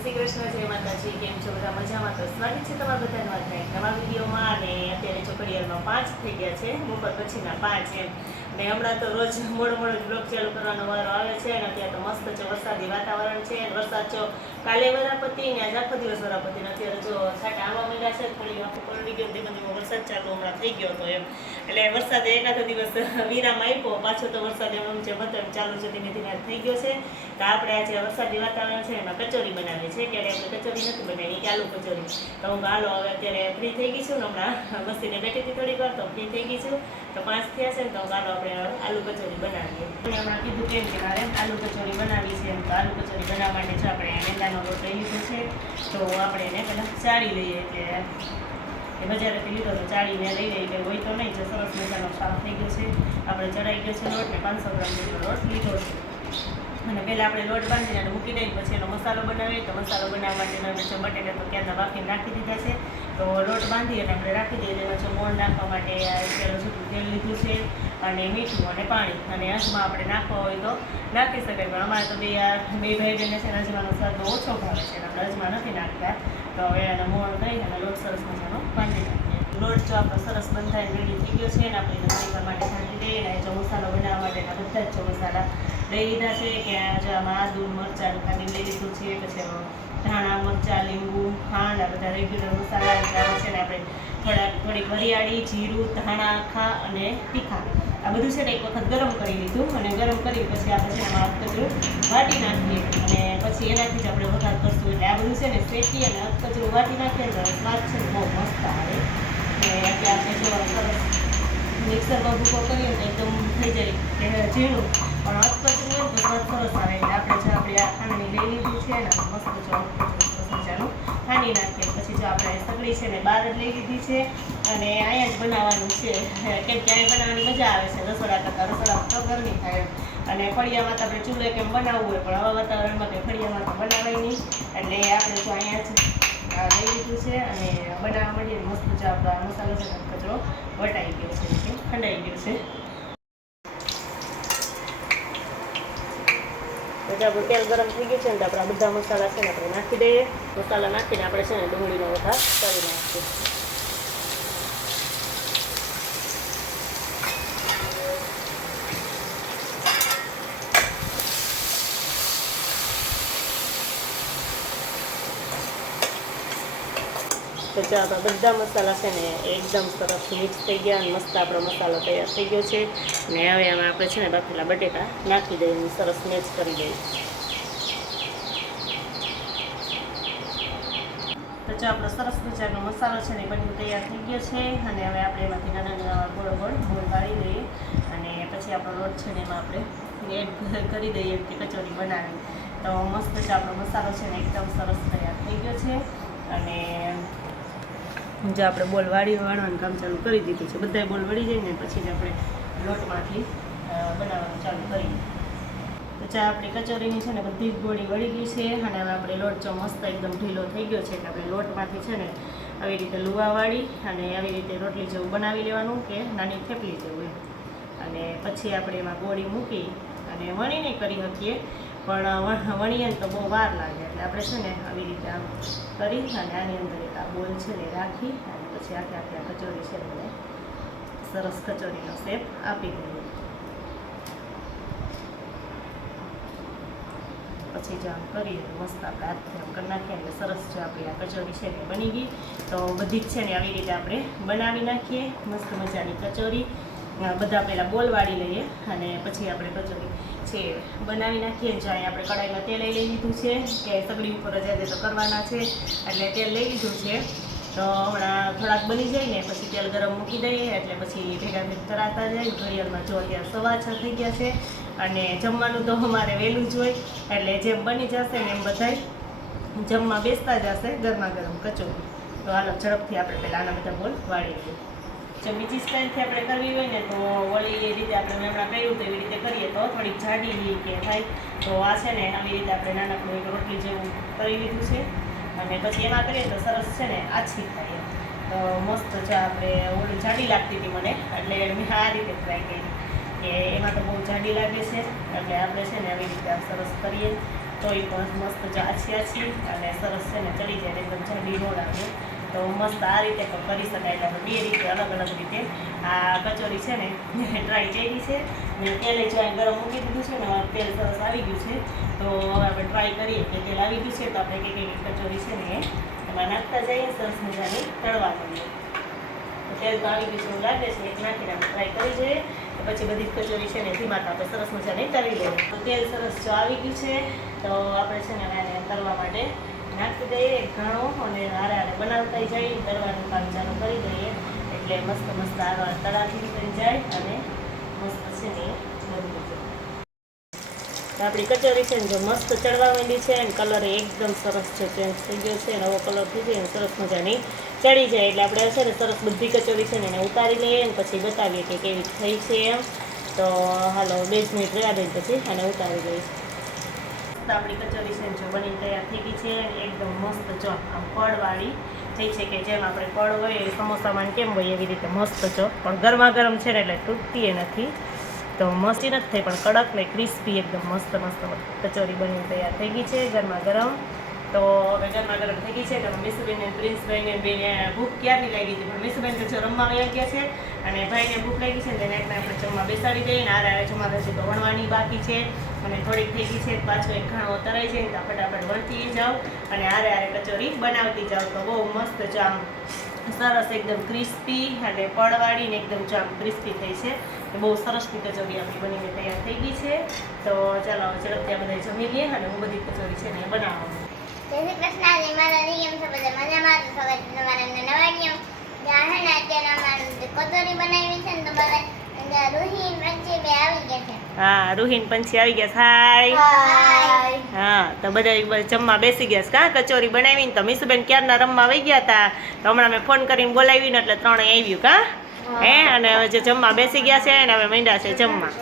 શ્રી કૃષ્ણ, જય માતાજી. કેમ છો બધા? મજામાં? તો સ્વાગત છે તમારા બધાનું આજના એક નવા વિડીયોમાં. અને અત્યારે ચોકડીયારમાં 5 થઈ ગયા છે, બપોર પછીના 5 એમ. અને હમણાં તો રોજ મોડો બ્લોગ ચાલુ કરવાનો વારો આવે છે. અને અત્યારે તો મસ્ત છે, વરસાદી વાતાવરણ છે. વરસાદ જો કાલે વરાપતિ ને આજ આખો દિવસ વરાપતિ. અત્યારે જો છાંટા આવવા માંડ્યા છે, થોડી આખું પલળી ગયો, ધીમે ધીમે વરસાદ ચાલુ હમણાં થઈ ગયો હતો એમ. એટલે વરસાદ એકાદો દિવસ વિરામ આપ્યો, પાછો તો વરસાદ એમ જે મતલબ ચાલુ છે ધીમે ધીમે થઈ ગયો છે. તો આપણે આજે વરસાદી વાતાવરણ છે એમાં કચોરી બનાવીએ છીએ. ક્યારે આપણે કચોરી નથી બનાવી, કે આલુ કચોરી. તો હું હાલો હવે અત્યારે ફ્રી થઈ ગઈ છું ને, હમણાં બસીને બેઠી હતી થોડીક વાર, તો ફ્રી થઈ ગઈ છું. તો 5 થયા છે ને, તો હાલો આપણે આલુ કચોરી બનાવીએ. હમણાં કીધું કેમ કે મારે આલુ કચોરી બનાવી છે એમ. તો આલુ કચોરી બનાવવા માટે જો આપણે મેંદાનો લોટ લઈ લીધો છે. તો આપણે એને પહેલાં ચાળી લઈએ, કે બજારેથી લીધો તો ચાળીને લઈ લઈએ, કે હોય તો નહીં. જો સરસ મજાનો સાફ થઈ ગયો છે, આપણે ચડાઈ ગયો છે લોટ ને 500 ગ્રામ જેટલો લોટ લીધો છે. અને પહેલાં આપણે લોટ બાંધીને મૂકી દઈએ, પછી એનો મસાલો બનાવીએ. તો મસાલો બનાવવા માટે જો બટેટા તો ક્યાંના બાફીને નાખી દીધા છે. તો લોટ બાંધી અને આપણે રાખી દઈએ. એમાં જો મોણ નાખવા માટે તેલ લીધું છે, અને મીઠું અને પાણી, અને અજમા આપણે નાખવા હોય તો નાખી શકાય. પણ અમારે તો બે ભાઈ બહેને છે ને અજમાનો સ્વાદ ઓછો ભાવે છે, આપણે અજમા નથી નાખતા. તો હવે એનો મોણ દઈ અને લોટ સરસ મજાનો બાંધી નાખીએ. લોટ જો આપણો સરસ બંધાઈને રેડી થઈ ગયો છે, અને આપણે એને તૈયાર માટે ઢાંકી દઈએ. અને જો મસાલો બનાવવા માટેના બધા જ જો મસાલા લઈ લીધા છે, કે જો આમાં આદુ મરચાં ખાલી લઈ લીધું છે, પછી ધાણા મરચાં લીંબુ ખાંડ, આ બધા રેગ્યુલર મસાલા છે ને. આપણે થોડીક વરિયાળી, જીરું, ધાણા આખા અને તીખા, આ બધું છે ને એક વખત ગરમ કરી લીધું. અને ગરમ કરી પછી આપણે છે ને એમાં અધકચરું વાટી નાખીએ, અને પછી એનાથી જ આપણે વઘાર કરશું. એટલે આ બધું છે ને શેકી અને અધકચરું વાટી નાખીએ તો સ્વાદ છે ને બહુ મસ્ત આવે. એટલે આપણે જો સરસ મિક્સરમાં ભૂકો કરીએ તો એકદમ થઈ જાય કે ઝીણું, પણ અધકચરું હોય તો સ્વાદ સરસ આવે. એટલે આપણે જો આપણે આ ખાંડણી લઈ લીધી છે ને, મસ્ત જો સરસ મજાનું ખાંડી નાખીએ. પછી જો આપણે સગડી છે ને બહાર જ લઈ લીધી છે, અને અહીંયા જ બનાવવાનું છે. કેમ કે અહીંયા બનાવવાની મજા આવે છે રસોડા કરતાં. રસોડા તો ગરમી થાય. અને ફળિયામાં તો આપણે ચૂલે કેમ બનાવવું હોય, પણ આવા વાતાવરણમાં કે ફળિયામાં તો બનાવાય નહીં. એટલે આપણે જો અહીંયા જ લઈ લીધું છે, અને બનાવવા માંડીએ. મસ્ત જો આપણો મસાલો છે ને કચરો વટાઈ ગયો છે, કે ઠંડાઈ ગયો છે. પછી આપણું તેલ ગરમ થઈ ગયું છે ને, તો આપણા બધા મસાલા છે ને આપણે નાખી દઈએ. મસાલા નાખીને આપણે છે ને ડુંગળીનો વઘાર કરી નાખીએ. તો જો આપણા બધા મસાલા છે ને એકદમ સરસ મિક્સ થઈ ગયા, અને મસ્ત આપણો મસાલો તૈયાર થઈ ગયો છે. ને હવે આમાં આપણે છે ને બાફેલા બટેટા નાખી દઈએ અને સરસ મેચ કરી દઈએ. તો જો આપણો સરસ મજાનો મસાલો છે ને બધું તૈયાર થઈ ગયો છે. અને હવે આપણે એમાંથી નાના ગોળ વાળી દઈએ, અને પછી આપણો લોટ છે ને એમાં આપણે એડ કરી દઈએ, કે કચોરી બનાવી. તો મસ્ત છે આપણો મસાલો છે ને એકદમ સરસ તૈયાર થઈ ગયો છે. અને જો આપણે બોલ વાળવાનું કામ ચાલુ કરી દીધું છે. બધા બોલ વળી જાય ને પછી જ આપણે લોટમાંથી બનાવવાનું ચાલુ કરીએ. તો ચા આપણી કચોરીની છે ને બધી જ ગોળી વળી ગઈ છે. અને હવે આપણે લોટ જો મસ્ત એકદમ ઢીલો થઈ ગયો છે, કે આપણે લોટમાંથી છે ને આવી રીતે લુવા વાળી અને આવી રીતે રોટલી જેવું બનાવી લેવાનું, કે નાની થેપલી જેવું એમ. અને પછી આપણે એમાં ગોળી મૂકી અને વણી નહીં કરી શકીએ, પણ વણીએ ને તો બહુ વાર લાગે. એટલે આપણે છે ને આવી રીતે આમ કરી અને આની અંદર એક આ બોલ છે ને રાખી, અને પછી આખી કચોરી છે ને સરસ કચોરીનો શેપ આપી દઈએ. પછી જો આમ કરીએ તો મસ્ત આપણે હાથથી આમ કરી નાખીએ, એટલે સરસ જો આપણી આ કચોરી છે ને બની ગઈ. તો બધી જ છે ને આવી રીતે આપણે બનાવી નાખીએ મસ્ત મજાની કચોરી. બધા પહેલાં બોલ વાળી લઈએ, અને પછી આપણે કચોરી છે બનાવી નાખીએ. જો અહીં આપણે કડાઈમાં તેલ લઈ લીધું છે, કે સગડી ઉપર જ આજે તો કરવાના છે, એટલે તેલ લઈ લીધું છે. તો હમણાં થોડાક બની જાય ને પછી તેલ ગરમ મૂકી દઈએ, એટલે પછી ભેગા તરાતા જાય. ઘડિયાળમાં જો અત્યારે 6:15 થઈ ગયા છે. અને જમવાનું તો અમારે વહેલું જ હોય, એટલે જેમ બની જશે ને એમ બધાય જમવા બેસતા જશે ગરમા ગરમ કચોરી. તો હાલો ઝડપથી આપણે પહેલાં આના બધા બોલ વાળી લઈએ. જો બીજી સ્ટાઇલથી આપણે કરવી હોય ને, તો વળી એ રીતે આપણે હમણાં કર્યું તો એવી રીતે કરીએ તો થોડીક જાડી કે થાય. તો આ છે ને આવી રીતે આપણે નાનકડું એક રોટલી જેવું કરી લીધું છે, અને પછી એમાં કરીએ તો સરસ છે ને આછી થાય. તો મસ્ત જો આપણે ઓલી જાડી લાગતી હતી મને, એટલે મેં આ રીતે ટ્રાય કરી, કે એમાં તો બહુ જાડી લાગે છે. એટલે આપણે છે ને આવી રીતે સરસ કરીએ, તો એ પણ મસ્ત જો આછી આછી અને સરસ છે ને ચડી જાય એકદમ જાડી ન લાગે. તો મસ્ત આ રીતે પણ કરી શકાય. એટલે આપણે બે રીતે અલગ અલગ રીતે આ કચોરી છે ને ટ્રાય કરી છે. ને તેલે જો અહીં ગરમ મૂકી દીધું છે ને તેલ સરસ આવી ગયું છે. તો હવે આપણે ટ્રાય કરીએ કે તેલ આવી ગયું છે તો આપણે કઈ કચોરી છે ને એમાં નાખતા જઈએ સરસ મજાની તળવા મળીએ. તો તેલ તો આવી ગયું છે એવું લાગે છે. એક નાખીને આપણે ટ્રાય કરી જોઈએ. તો પછી બધી જ કચોરી છે ને ધીમા તાપે સરસ મજાની તળી લઈએ. તો તેલ સરસ જો આવી ગયું છે તો આપણે છે ને એને તળવા માટે નાખી દઈએ ઘણો અને હારે હારે બનાવતા જઈએ. તળવાનું કામ ચાલુ કરી દઈએ એટલે મસ્ત મસ્ત આ તળાથી નીકળી જાય અને મસ્ત છે ને બધી જાય. તો આપણી કચોરી છે ને જો મસ્ત ચડવા માંડી છે અને કલર એકદમ સરસ છે, ચેન્જ થઈ ગયો છે. નવો કલર થઈ જાય અને સરસ મજાની ચડી જાય એટલે આપણે છે ને સરસ બધી કચોરી છે ને એને ઉતારી લઈએ અને પછી બતાવીએ કે કેવી થઈ છે એમ. તો હાલો 2 મિનિટ રહ્યા દઈએ પછી અને ઉતારી દઈશ. આપણી કચોરી છે જો બની તૈયાર થઈ ગઈ છે. એકદમ મસ્ત જો આમ પડવાળી થઈ છે કે જેમ આપણે પડ હોય એ સમોસામાં કેમ હોય એવી રીતે મસ્ત જો. પણ ગરમા ગરમ છે ને એટલે તૂટતી એ નથી. તો મસ્તી નથી થઈ પણ કડક ને ક્રિસ્પી એકદમ મસ્ત મસ્ત કચોરી બની તૈયાર થઈ ગઈ છે ગરમા ગરમ. તો હવે ગરમા ગરમ થઈ ગઈ છે તો મીસુબેન ને પ્રિન્સભાઈને બેને ભૂખ ક્યારની લાગી હતી પણ મીસુબેન તો જો રમવા વયા ગયા છે અને ભાઈને ભૂખ લાગી છે ને તેને આપણે જમવા બેસાડી દઈએ. ને આરે જમવા બેસી તો વણવાની બાકી છે અને થોડીક થઈ ગઈ છે. પાછો એક ઘણો તરાઈ જાય તો ફટાફટ વળતી જાઓ અને આરે કચોરી બનાવતી જાઓ. તો બહુ મસ્ત જો આમ સરસ એકદમ ક્રિસ્પી અને પડવાળી ને એકદમ જો આમ ક્રિસ્પી થઈ છે. બહુ સરસની કચોરી આપણી બનીને તૈયાર થઈ ગઈ છે. તો ચાલો ઝડપથી આ બધા જમી લઈએ અને હું બધી કચોરી છે ને બનાવવાનું. જય શ્રી કૃષ્ણ. મારા નિયમ છે બધા મજામાં. તો સવારે તમારા નવા નિયમ જ્યાં હે ને અત્યારે અમારે કચોરી બનાવી છે ને તો બધા રૂહીન પંછી બે આવી ગયા છે. હા રૂહીન પંછી આવી ગયા. હાય. હા તો બધા જમવા બેસી ગયા છે. કા કચોરી બનાવીને તો મીસુબેન ક્યારના રમવા વહી ગયા હતા. તો હમણાં મેં ફોન કરીને બોલાવીને એટલે ત્રણેય આવ્યું કા હે અને હવે જે જમવા બેસી ગયા છે ને હવે મંડ્યા છે જમવા.